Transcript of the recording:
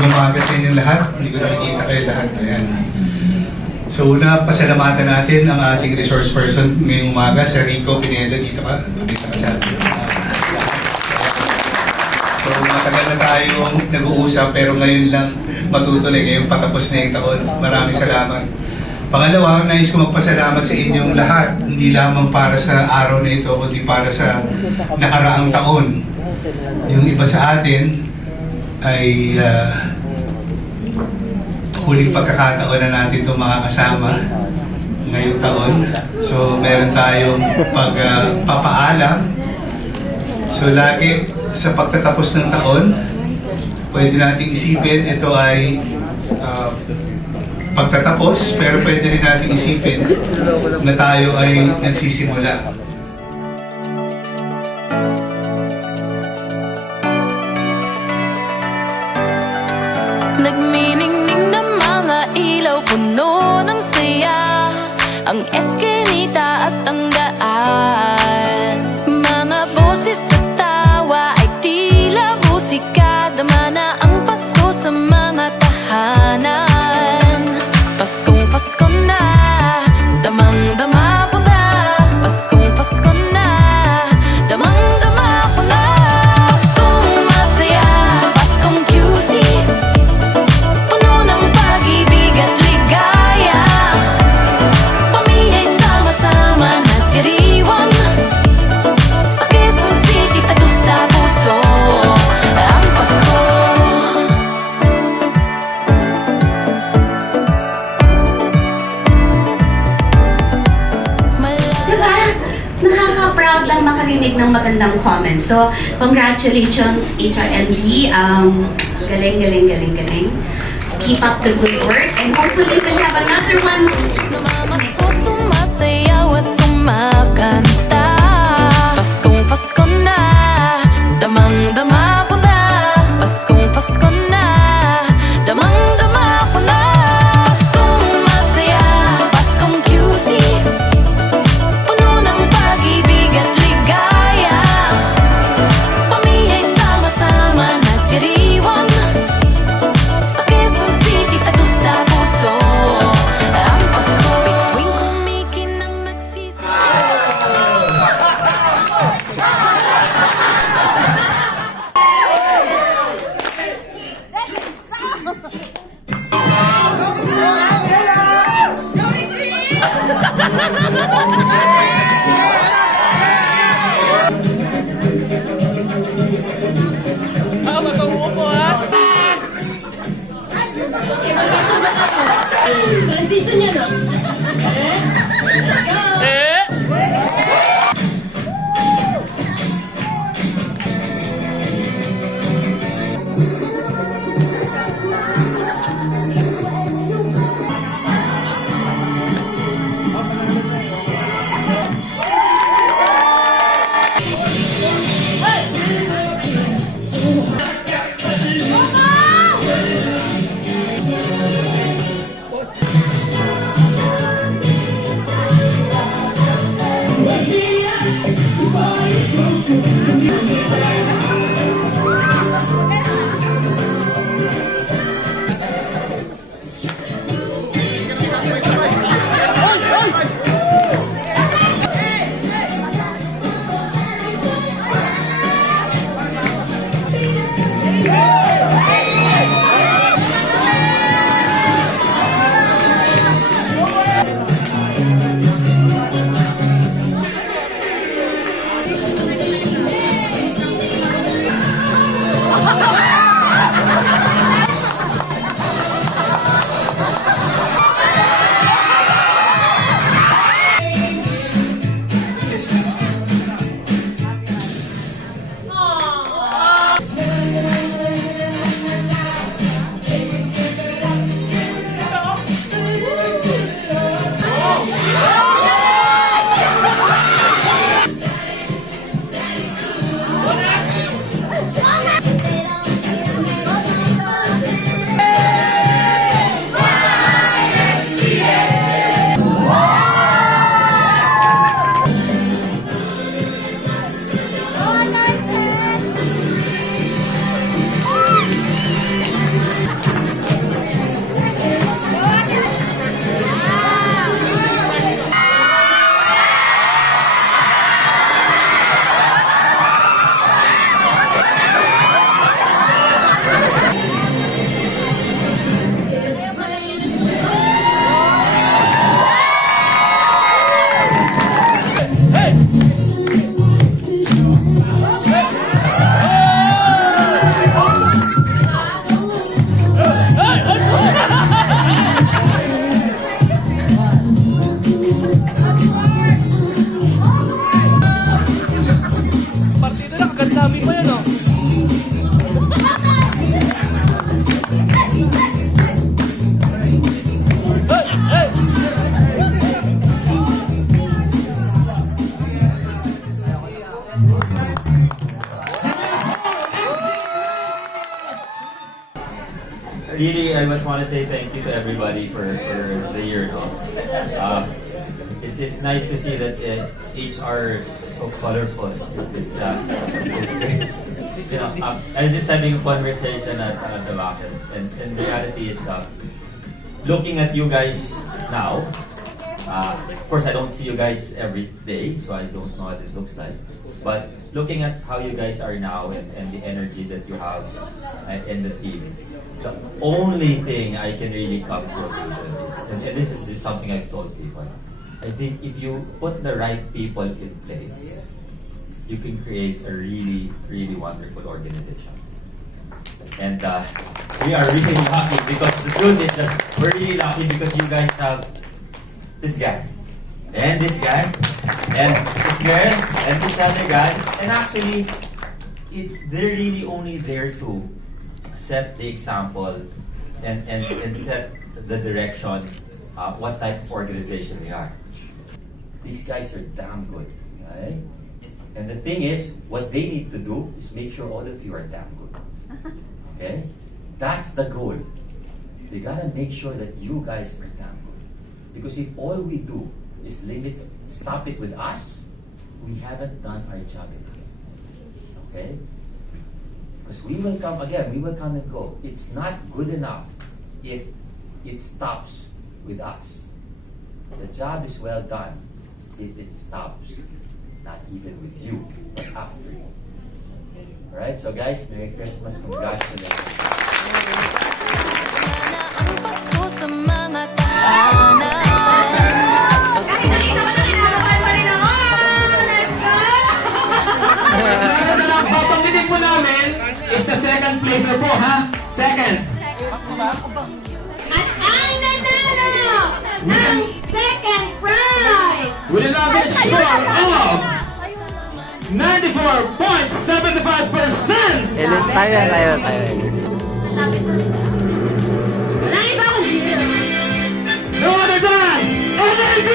Magandang umaga sa inyong lahat. Hindi ko nakikita kayo lahat. Ayan. So una, pasalamatan natin ang ating resource person ngayong umaga, si Rico Pineda. Dito ka. Pakita ka sa atin. So matagal na tayong nag-uusap pero ngayon lang matutuloy. Ngayon patapos na yung taon. Maraming salamat. Pangalawa, nais ko magpasalamat sa inyong lahat. Hindi lamang para sa araw na ito, kundi para sa nakaraang taon. Yung iba sa atin ay huling pagkakataon na natin itong makakasama ngayong taon. So meron tayong pagpapaalam. So lagi sa pagtatapos ng taon, pwede nating isipin ito ay pagtatapos, pero pwede rin nating isipin na tayo ay nagsisimula. Nagminingning na mga ilaw, puno ng saya ang eskinita at ang daan. Mga boses sa tawa ay tila musika, dama na ang Pasko sa mga tahanan. Paskong Pasko na, damang-dama po na. Paskong Pasko na, damang-dama po na. Paskong masaya, Paskong QC, puno ng pag-ibig at ligaya. Pamilya'y sama-sama nagdiriwang sa Quezon City, tagus sa puso ang Pasko. Diba? Nakaka-proud lang makarinig ng magandang comments. So, congratulations HRMD. Galing. Keep up the good work and hopefully we'll have another one. Namamasko, sumasayaw at kumakanta. Paskong Pasko na, damang-dama po na. Paskong Pasko na, damang-dama po na. Paskong masaya, Paskong QC, puno ng pag-ibig at ligaya. Pamilya'y sama-sama nagdiriwang sa Quezon City, tagus sa puso ang Pasko. Bituing kumikinang nagsisi. Transition niya, no? really, I just want to say thank you to everybody for the year. No? It's nice to see that HR is so colorful. It's great. You know, I was just having a conversation at the back, and the reality is, looking at you guys now. Of course, I don't see you guys every day, so I don't know what it looks like. But looking at how you guys are now and the energy that you have in the team, the only thing I can really come to a conclusion is, and this is something I've told people, I think if you put the right people in place, you can create a really, really wonderful organization. And we are really lucky because the truth is that we're really lucky because you guys have this guy, and this guy, and this girl, and this other guy. And actually, they're really only there to set the example and set the direction, what type of organization we are. These guys are damn good, right? And the thing is, what they need to do is make sure all of you are damn good. Okay? That's the goal. They gotta make sure that you guys are damn good. Because if all we do is stop it with us, we haven't done our job enough. Okay? Because we will come and go. It's not good enough if it stops with us. The job is well done if it stops, not even with you, but after you. Alright, so guys, Merry Christmas, congratulations. Ang Pasko sa mga tahanan. Pasko Papanggitin po namin is the second placer po, ha? Second. At ang nanalo ng second prize With an average score of 94.75%. tayo. na ibang No other than NLB!